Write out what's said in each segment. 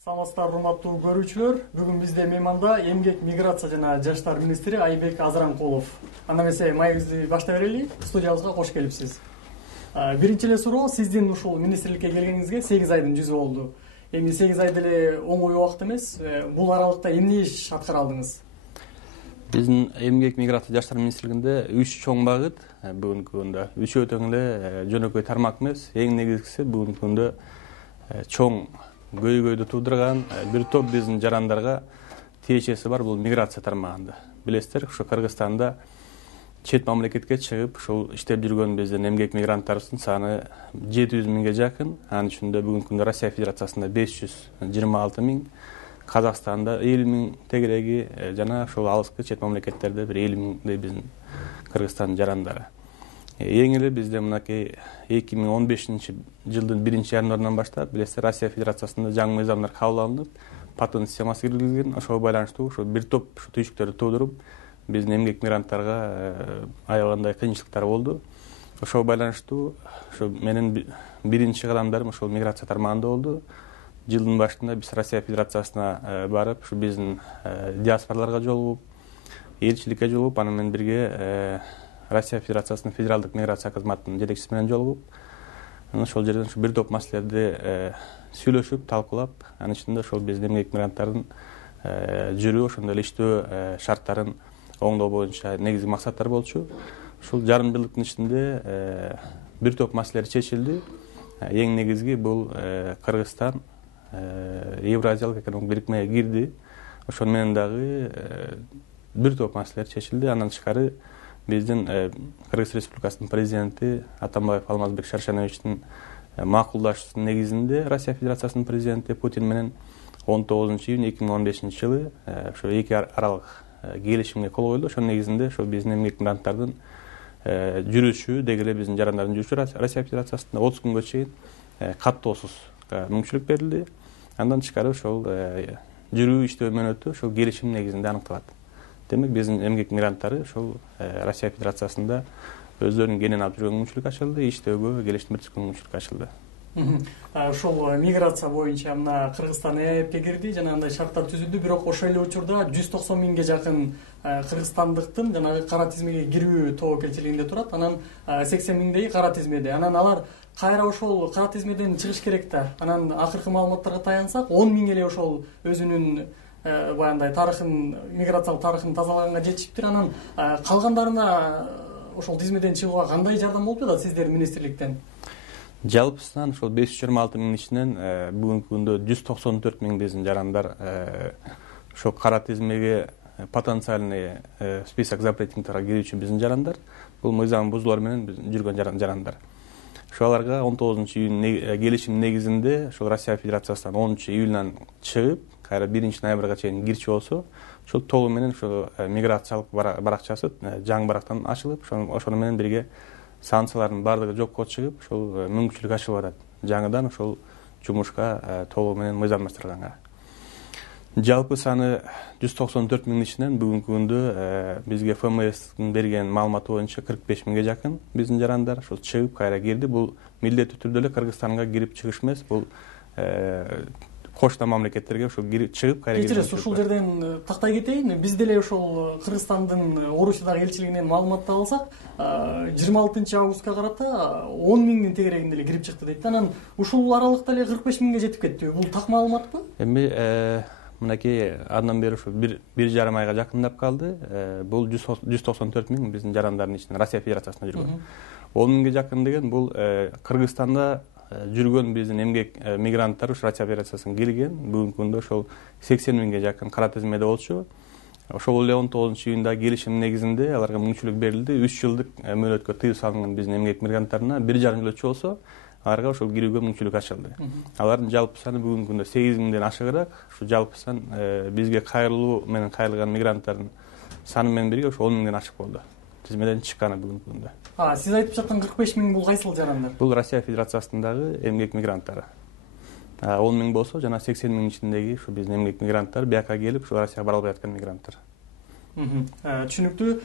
Саламатсыздар, урматтуу көрүүчүлөр. Бүгүн бизде мейманда эмгек, миграция жана жаштар министри Айбек Азыранкулов. Анда эмесе маегибизди баштай берели. Студиябызга кош келипсиз. Биринчи эле суроо, сиздин ушул министрликке келгениңизге 8 айдын жүзү болду. Эми 8 ай деле оңой убакыт эмес. Бул аралыкта эмне иш аткара алдыңыз? Биздин эмгек, миграция жаштар министрлигинде 3 чоң багыт бүгүнкү күндө. Үчөө тең эле жөнөкөй тармак эмес. Эң негизгиси бүгүнкү күндө чоң көйгөйдү туудурган бир топ биздин жарандарга тиешеси бар. Бул миграция тармагында. Билесиздер, ушу Кыргызстанда чет мамлекетке чыгып, ушул иштеп жүргөн биздин эмгек мигранттарыбыздын саны 700 миңге жакын. Анын ичинде бүгүнкү күндө Россия Федерациясында 526 миң, Казакстанда 50 миң тегереги жана ушул алыскы чет мамлекеттерде бир 50 миңдей биздин Кыргызстандын жарандары. Эң эле бизде мынакей 2015 жылдын 1-жарымдарынан баштап, билесиздер, Россия Федерациясында жаңы мыйзамдар кабыл алынып, патент системасы киргизилген. Ошого байланыштуу ушу бир топ түйшүктөрдү туудуруп, биздин эмгек мигранттарга аябагандай кыйынчылыктар болду. Ошого байланыштуу ушу менин биринчи кадамдарым ушул миграция тармагында болду. Жылдын башында биз Россия Федерациясына барып, ушу биздин диаспораларга жолугуп, элчиликке жолугуп, аны менен бирге Россия Федерациясынын федералдык миграция кызматынын жетекчиси менен жолугуп, ошол жерден бир топ маселелерди сүйлөшүп, талкуулап, анын ичинде ошол биздин эмгек мигранттардын жүрүү, ошондой эле иштөө шарттарын оңдоо боюнча негизги максаттар болчу. Ушул жарым жылдыктын ичинде бир топ маселелер чечилди. Эң негизги бул Кыргызстан Евразиялык экономикалык бирикмеге кирди. Ошол менен дагы бир топ маселелер чечилди. Андан тышкары биздин Кыргыз Республикасынын президенти Атамбаев Алмазбек Шаршеновичтин макулдашуусунун негизинде Россия Федерациясынын президенти Путин менен 19-июнь 2015 жылы ошо эки аралык келишимге кол коюлду. Ошонун негизинде ошо биздин эмгек мигранттардын жүрүшү, деги эле биздин жарандардын жүрүшү Россия Федерациясында 30 күнгө чейин каттоосуз мүмкүнчүлүк берилди. Андан тышкары ошол жүрүү иштөө мөөнөтү ошол келишим негизинде аныкталат. Демек, биздин эмгек мигранттары ошол Россия Федерациясында өздөрүнүн кенен алып жүргөн мүмкүнчүлүк ачылды, иштөөгө, келиштим түрткөн мүмкүнчүлүк ачылды. Ошол миграция боюнча мына Кыргызстан ЭЭПке кирди, жана андай шарттар түзүлдү, бирок ошол эле учурда 190 миңге жакын кыргызстандыктын жанагы кара тизмеге кирүү тобокелчилигинде турат. Анан 80 миңдеги кара тизмеде. Анан алар кайра ошол кара тизмеден чыгыш керек да. Анан акыркы маалыматтарга таянсак, 10 миң эле ошол өзүнүн баягындай тарыхын, миграциялык тарыхын тазалаганга жетишиптир. Анан калгандарына ошол тизмеден чыгууга кандай жардам болуп жатат сиздердин министрликтен? Жалпысынан ошол 526 миңдин ичинен бүгүнкү күндө 194 миң биздин жарандар ошол кара тизмеге потенциальный список запретниктарга кирүүчү биздин жарандар. Бул мыйзам бузуулар менен жүргөн жарандар. Ошо аларга 19-июнь келишим негизинде ошол Россия Федерациясынан 10-июльнан чыгып, кайра 1-ноябрга чейин кирчү болсо, ошол толугу менен ошол миграциялык баракчасы жаңы барактан ачылып, ошону менен бирге санкциялардын баардыгы жокко чыгып, ошол мүмкүнчүлүк ачылып атат. Жаңыдан ошол жумушка толугу менен мыйзамдаштырганга. Жалпы саны 194 миңдин ичинен бүгүнкү күндө бизге ФМСтин берген маалыматы боюнча 45 миңге жакын биздин жарандар ошол чыгып кайра кирди. Бул милдеттүү түрдө эле Кыргызстанга кирип чыгыш эмес, бул кошто мамлекеттерге ошол кирип чыгып кайра кирип. Кечиресиз, ушул жерден тактай кетейин. Биз деле ошол Кыргызстандын Орусиядагы элчилигинен маалыматты алсак, 26 августка карата 10 миңдин тегерегинде эле кирип чыкты дейт. Анан ушул аралыкта эле 45 миңге жетип кетти. Бул так маалыматпы? Эми мынакей андан бери ушу бир жарым айга жакындап калды. Бул 194 миң биздин жарандардын ичинен Россия Федерациясында жүргөн. 10 миңге жакын деген бул Кыргызстанда жүргөн биздин эмгек мигранттар ушу Россия Федерациясына келген. Бүгүнкү күндө ошол 80 миңге жакын кара тизмеде болчу. Ошол эле 19-июнда келишим негизинде аларга мүмкүнчүлүк берилди. 3 жылдык мөөнөткө тыюу салынган биздин эмгек мигранттарына 1,5 жыл өтчү болсо, аларга ошол кирүүгө мүмкүнчүлүк ачылды. Алардын жалпы саны бүгүнкү күндө 8 миңден ашыгыраак. Ушу жалпы сан бизге кайрылуу менен кайрылган мигранттардын саны менен бирге ошо 10 миңден ашык болду. Тизмеден чыкканы бүгүнкү күндө. Сиз айтып жаткан 45 миң бул кайсыл жарандар? Бул Россия Федерациясындагы эмгек мигранттары. 10 миң болсо, жана 80 миң ичиндеги ушу биздин эмгек мигранттар бияка келип, ушу Россияга бара албай аткан мигранттар. Түшүнүктүү.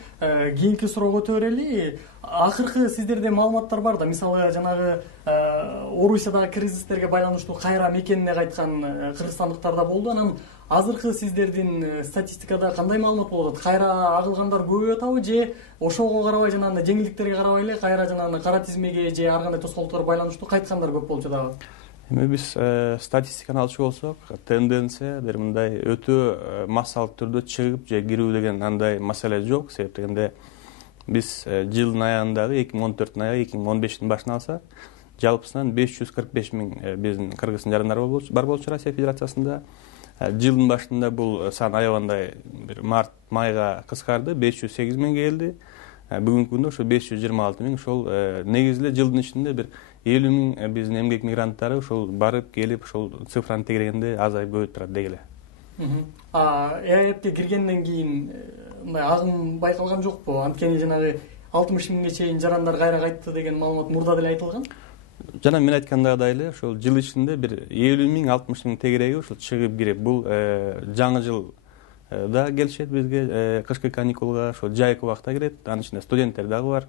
Кийинки суроого өтө берели. Акыркы сиздерде маалыматтар бар да, мисалы жанагы Орусиядагы кризистерге байланыштуу кайра мекенине кайткан кыргызстандыктар да болду. Анан азыркы сиздердин статистикада кандай маалымат болуп атат? Кайра агылгандар көбөйүп атабы же ошого карабай жанагындай жеңилдиктерге карабай эле кайра жанагы кара тизмеге же ар кандай тоскоолдукторго байланыштуу кайткандар көп болуп жатабы? Эми биз статистиканы алчу болсок, тенденция бир мындай өтө массалык түрдө чыгып же кирүү деген андай маселе жок. Себеп дегенде биз жылдын аягындагы 2014 аягы 2015 башын алсак, жалпысынан 545 000 биздин кыргыздын жарандары бар болчу Россия Федерациясында. Жылдын башында бул сан аябандай бир март майга кыскарды, 508 000 келди. Бүгүнкү күндө ошо 526 000. Ошол негизи эле жылдын ичинде бир 50 000 биздин эмгек мигранттары ошол барып келип ошол цифраны тегерегенде азайып көбөйүп турат дегиле. ЭАЭПке киргенден кийин мындай агым байкалган жокпу? Анткени жанагы 60 000ге чейин жарандар кайра кайтты деген маалымат мурда деле айтылган. Жана мен айткандагыдай эле ошол жыл ичинде бир 50 000 60 000 тегереги ошол чыгып кирип, бул жаңы жыл да келишет бизге, кышкы каникулга, ошол жайкы убакта кирет. Анын ичинде студенттер дагы бар.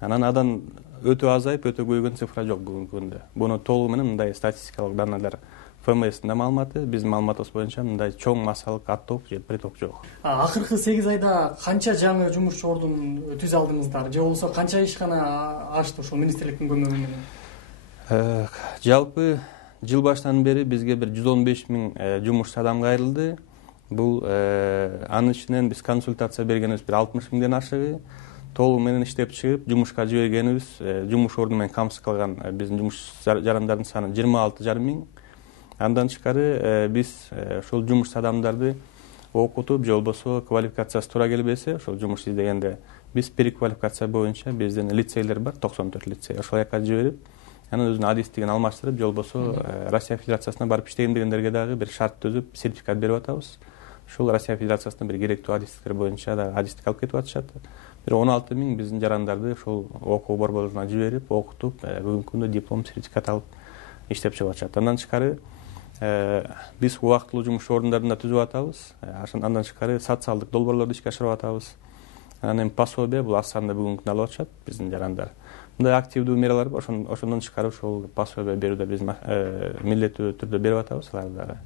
Анан адан өтө азайып, өтө көбөйгөн цифра жок бүгүнкү күндө. Буну толугу менен мындай статистикалык даналар ФМСтин да маалыматы, биздин маалыматыбыз боюнча мындай чоң массалык отток же приток жок. Акыркы 8 айда канча жаңы жумушчу ордун түзө алдыңыздар же болбосо канча ишкана ачты ушул министрликтин көмөгү менен? Жалпы жыл башынан бери бизге бир 115 000 жумушчу адам кайрылды. Бул анын ичинен биз консультация бергенибиз бир 60 000ден ашыгы. Толугу менен иштеп чыгып, жумушка жибергенибиз, жумуш орду менен камсыз кылган биздин жумуш жарандардын саны 26,5 000. Андан тышкары биз ошол жумуш адамдарды окутуп, же болбосо квалификациясы туура келбесе, ошол жумуш издегенде биз переквалификация боюнча биздин лицейлер бар, 94 лицей. Ошол жака жиберип, анан өзүнүн адистигин алмаштырып, же болбосо Россия Федерациясына барып иштейм дегендерге дагы бир шарт түзүп, сертификат берип атабыз. Ушул Россия Федерациясына бир керектүү адистиктер боюнча да адистик алып кетип атышат. Бир 16 000 биздин жарандарды ошол окуу борборуна жиберип, окутуп, бүгүнкү күндө диплом, сертификат алып иштеп чыгып атышат. Андан тышкары биз убактылуу жумуш ордундарын да түзүп атабыз. Андан тышкары социалдык долбоорлорду ишке ашырып атабыз. Анан эми пособие бул аз санда бүгүнкү күндө алып атышат биздин жарандар. Мындай активдүү мералар бар. Ошондон тышкары ошол пособие берүүдө биз милдеттүү түрдө берип атабыз аларды дагы.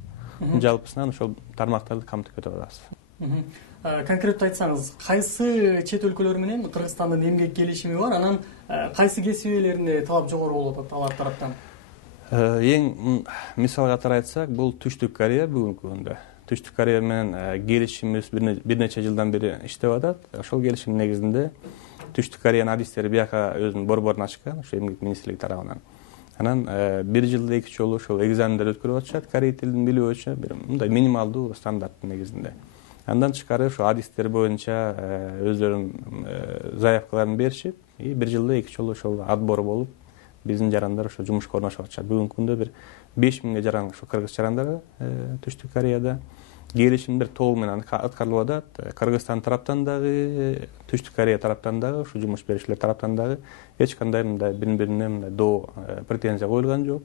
Жалпысынан ошол тармактарды камтып кетип атабыз. Конкреттүү айтсаңыз, кайсы чет өлкөлөр менен Кыргызстандын эмгек келишими бар? Анан кайсы кесип ээлерине талап жогору болуп атат алар тараптан? Эң мисал катары айтсак, бул Түштүк Корея бүгүнкү күндө. Түштүк Корея менен келишимибиз бир нече жылдан бери иштеп атат. Ошол келишим негизинде Түштүк Кореянын адистери бияка өзүнүн борборун ачкан, ошо эмгек министрлиги тарабынан. Анан бир жылда 2 жолу ошол экзамендер өткөрүп атышат, корей тилин билүү боюнча бир мындай минималдуу стандарттын негизинде. Андан тышкары ошо адистер боюнча өздөрүнүн заявкаларын беришип, бир жылда 2 жолу ошол отбор болуп, биздин жарандар ошо жумушка орношуп атышат. Бүгүнкү күндө бир 5 000ге жаран ошо кыргыз жарандары Түштүк Кореяда. Келишимдер толугу менен аткарылып атат. Кыргызстан тараптан дагы, Түштүк Корея тараптан дагы, ошо жумуш берүүчүлөр тараптан дагы эч кандай мындай бири-бирине мындай доо претензия коюлган жок.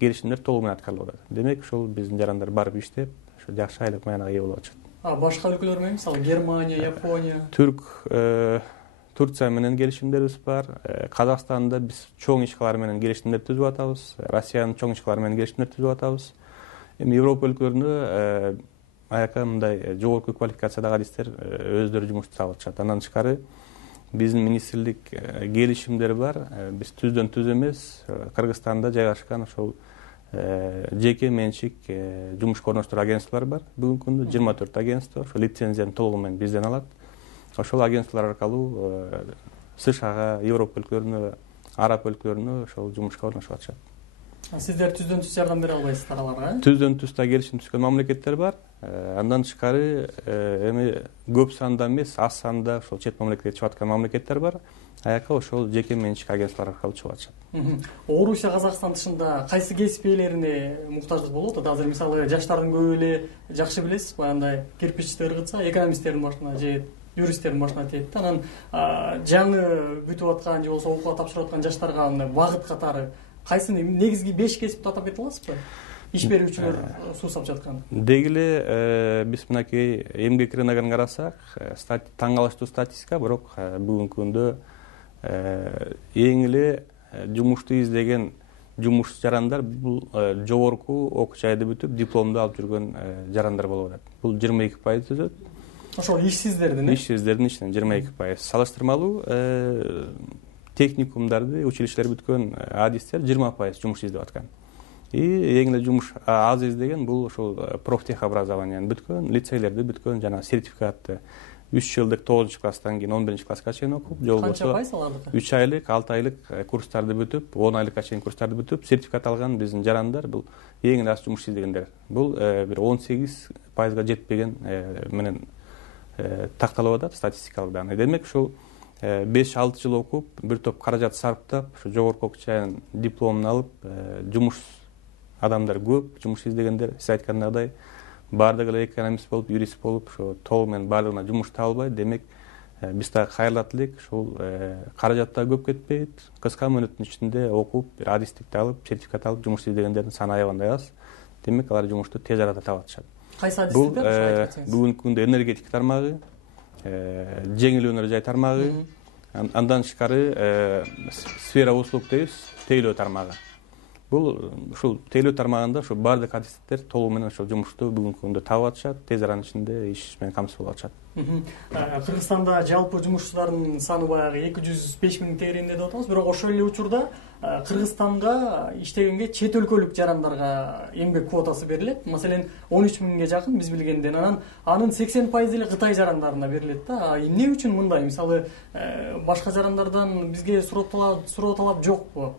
Келишимдер толугу менен аткарылып атат. Демек, ошол биздин жарандар барып иштеп, ошо жакшы айлык маянага ээ болуп атышат. Башка өлкөлөр менен, мисалы Германия, Япония, Турция менен келишимдерибиз бар. Казакстанда биз чоң ишкалар менен келишимдер түзүп атабыз. Россиянын чоң ишкалары менен келишимдер түзүп атабыз. Эми Европа өлкөлөрүндө аяка мындай жогорку квалификациядагы адистер өздөрү жумуш таап атышат. Андан тышкары биздин министрлик келишимдери бар. Биз түздөн түз эмес, Кыргызстанда жайгашкан ошол жеке менчик жумушка орноштуруу агентстволор бар. Бүгүнкү күндө 24 агентство ошо лицензияны толугу менен бизден алат. Ошол агентстволор аркылуу США-га, Европа өлкөлөрүнө, Араб өлкөлөрүнө ошол жумушка орношуп атышат. Сиздер түздөн түз жардам бере албайсыздар аларга? Түздөн түз да келишим түзгөн мамлекеттер бар. Андан тышкары эми көп санда эмес, аз санда ошол чет мамлекетке чыгып аткан мамлекеттер бар. Аяка ошол жеке менчик агентстволор аркылуу чыгып атышат. Орусия, Казакстан дышында кайсы кесип ээлерине муктаждык болуп атат? Азыр мисалы жаштардын көбү эле жакшы билесиз, баягындай кирпичти ыргытса, экономисттердин башына же юристтердин башына тиет. Анан жаңы бүтүп аткан же болбосо окууга тапшырып аткан жаштарга багыт катары кайсыны негизги 5 кесипти атап кете аласызбы? иш берүүчүлөр суусап жаткан? Деги эле биз мынакей эмгек рыногун карасак, таң калыштуу статистика, бирок бүгүнкү күндө эң эле жумушту издеген жумуш жарандар бул жогорку окуу жайды бүтүп дипломду алып жүргөн жарандар болуп атат. Бул 22% түзөт. Ошол ишсиздердин ичинен 22%. Салыштырмалуу техникумдарды, училищелер бүткөн адистер 20% жумуш издеп аткан. И эң эле жумуш аз издеген бул ошол профтехобразованияны бүткөн, лицейлерди бүткөн, жана сертификатты 3 жылдык 9-класстан кийин 11-класска чейин окуп, же болбосо 3 айлык, 6 айлык курстарды бүтүп, 10 айлыкка чейин курстарды бүтүп, сертификат алган биздин жарандар бул эң эле аз жумуш издегендер. Бул бир 18%га жетпеген менен такталып атат статистикалык данный. Демек ушул 5-6 жыл окуп, бир топ каражат сарптап, ушу жогорку окуу жайдын дипломун алып, жумуш адамдар көп, жумуш издегендер, сиз айткандагыдай баардыгы эле экономист болуп, юрист болуп, ошо толугу менен баардыгына жумуш таба албайт. Демек биз дагы кайрылат элек, ушул каражат да көп кетпейт, кыска мөөнөттүн ичинде окуп, бир адистикти алып, сертификат алып жумуш издегендердин саны аябагандай аз. Демек алар жумушту тез арада таап атышат. Кайсы адистиктер? Бүгүнкү күндө энергетика тармагы, жеңил өнөр жай тармагы, андан тышкары сфера услуг дейбиз, тейлөө тармагы. Бул ушул тейлөө тармагында ошо баардык адистиктер толугу менен ошол жумушту бүгүнкү күндө таап атышат, тез аранын ичинде иш менен камсыз болуп атышат. Кыргызстанда жалпы жумушчулардын саны баягы 205 миң тегерегинде деп атабыз, бирок ошол эле учурда Кыргызстанга иштегенге чет өлкөлүк жарандарга эмгек квотасы берилет. Маселен, 13 миңге жакын биз билгенден, анын 80% эле Кытай жарандарына берилет да. Эмне үчүн мындай? Мисалы, башка жарандардан бизге суроо талап жокпу?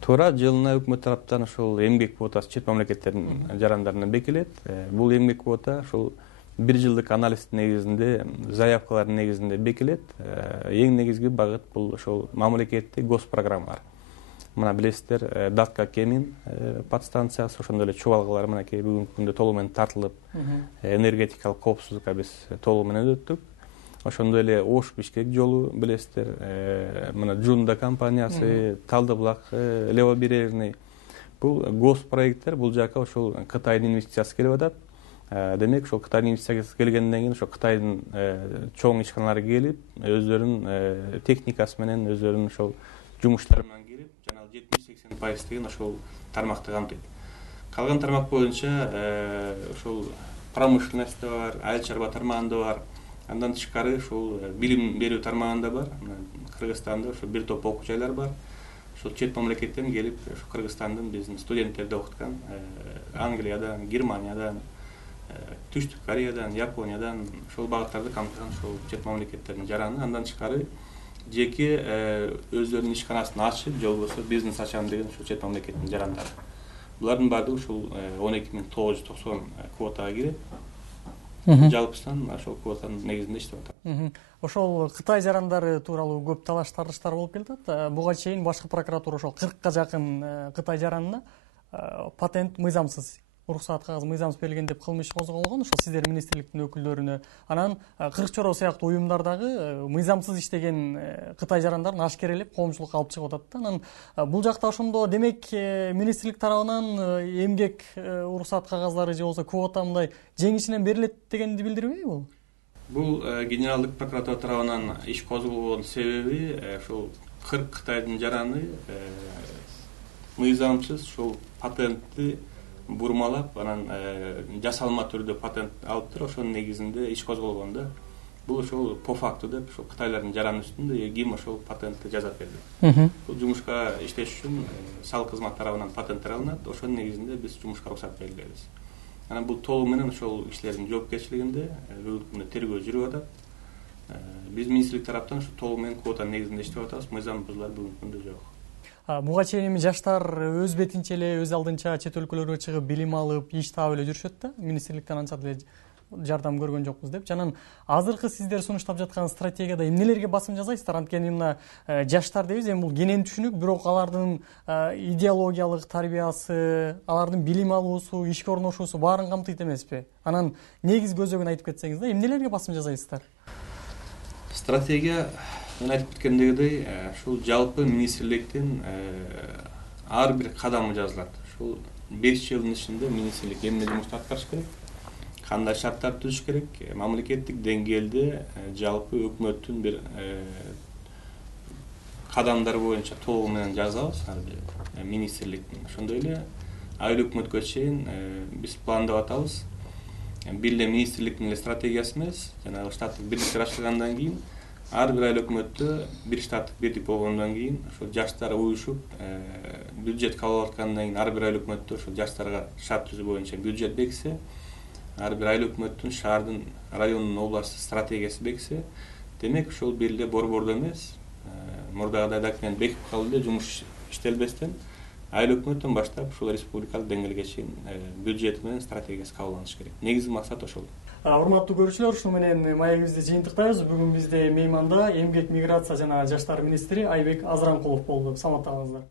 Туура, жылына өкмөт тараптан ошол эмгек квотасы чет мамлекеттердин жарандарына бекилет. Бул эмгек квота ошол 1 жылдык анализдин негизинде, заявкалардын негизинде бекилет. Эң негизги багыт бул ошол мамлекеттик госпрограммалар. Мына билесиздер, Датка Кемин подстанциясы, ошондой эле чубалгалар мынакей бүгүнкү күндө толугу менен тартылып, энергетикалык коопсуздукка биз толугу менен өттүк. Ошондой эле Ош Бишкек жолу билесиздер, мына Жунда компаниясы, Талдыбулак, Левобережный. Бул госпроекттер, бул жака ошол Кытайдын инвестициясы келип атат. Демек ошол Кытайдын инвестициясы келгенден кийин ошол Кытайдын чоң ишканалары келип, өздөрүнүн техникасы менен, өздөрүнүн ошол жумуштары менен келип, жана 70-80% деген ошол тармакты камтыйт. Калган тармак боюнча ошол промышленность да бар, айыл чарба тармагында бар. Андан тышкары ушул билим берүү тармагында бар. Кыргызстанда ошо бир топ окуу жайлар бар. Ошол чет мамлекеттен келип, ошо Кыргызстандын биздин студенттерди окуткан, Англиядан, Германиядан, Түштүк Кореядан, Япониядан ошол багыттарды камтыган ошол чет мамлекеттердин жараны. Андан тышкары жеке өздөрүнүн ишканасын ачып, же болбосо бизнес ачам деген ошол чет мамлекеттин жарандары. Булардын баардыгы ушул 12990 квотага кирет. Жалпысынан ошол квотанын негизинде иштеп атат. Ошол Кытай жарандары тууралуу көп талаш-тартыштар болуп келатат. Буга чейин башкы прокуратура ошол 40ка жакын Кытай жаранына патент мыйзамсыз, уруксаат кагазы мыйзамсыз берилген деп кылмыш козголгон. Ошол сиздер министрликтин өкүлдөрүнө, анан Кырк Чоро сыяктуу уюмдардагы мыйзамсыз иштеген Кытай жарандарын ашкерелеп коомчулукка алып чыгып атат да. Анан бул жакта ошондо демек министрлик тарабынан эмгек уруксаат кагазлары же болбосо квота мындай жеңишинен берилет дегенди билдирбейби бул? Бул генералдык прокуратура тарабынан иш козголгон себеби ошол 40 Кытайдын жараны мыйзамсыз ошол патентти бурмалап, анан жасалма түрдө патент алыптыр. Ошонун негизинде иш козголгон да. Бул ошол по факту деп ошол Кытайлардын жаранын үстүндө ким ошол патентти жасап берди. Бул жумушка иштеш үчүн салык кызмат тарабынан патенттер алынат. Ошонун негизинде биз жумушка уруксат берилебиз. Анан бул толугу менен ошол кишилердин жоопкерчилигинде бүгүнкү тергөө жүрүп атат. Биз министрлик тараптан ошо толугу менен квотанын негизинде иштеп атабыз. Мыйзам бузуулар бүгүнкү күндө жок. Буга чейин эми жаштар өз бетинче эле, өз алдынча чет өлкөлөргө чыгып билим алып, иш таап эле жүрүшөт да. Министрликтен анча деле жардам көргөн жокпуз деп. Жанан азыркы сиздер сунуштап жаткан стратегияда эмнелерге басым жасайсыздар? Анткени мына жаштар дейбиз, эми бул кенен түшүнүк, бирок алардын идеологиялык тарбиясы, алардын билим алуусу, ишке орношуусу баарын камтыйт эмеспи? Анан негизги көзөгүн айтып кетсеңиз да, эмнелерге басым жасайсыздар? Стратегия, мен айтып кеткендегидей, ушул жалпы министрликтин ар бир кадамы жазылат. Ушул 5 жылдын ичинде министрлик эмне жумушту аткарыш керек, кандай шарттар түзүш керек, мамлекеттик деңгээлде жалпы өкмөттүн бир кадамдар боюнча толугу менен жазабыз ар бир министрликтин. Ошондой эле айыл өкмөткө чейин биз пландап атабыз. Бир эле министрликтин эле стратегиясы эмес, жанагы штаттык бирликтер ачылгандан кийин ар бир айыл өкмөттө бир штаттык бирлик болгондон кийин ошол жаштар уюшуп бюджет кабыл алып аткандан кийин ар бир айыл өкмөттө ошол жаштарга шарт түзүү боюнча бюджет бекисе, ар бир айыл өкмөттүн шаардын, райондун, областтын стратегиясы бекисе, демек ошол бир эле борбордо эмес, мурдагыдай документ бекип калып эле жумуш иштелбестен айыл өкмөттөн баштап ушул республикалык деңгээлге чейин бюджети менен стратегиясы кабыл алыныш керек. Негизги максат ошол. Урматтуу көрүүчүлөр, ушуну менен маегибизди жыйынтыктайбыз. Бүгүн бизде мейманда эмгек, миграция жана жаштар министри Айбек Азыраңкулов болду. Саламатта калыңыздар.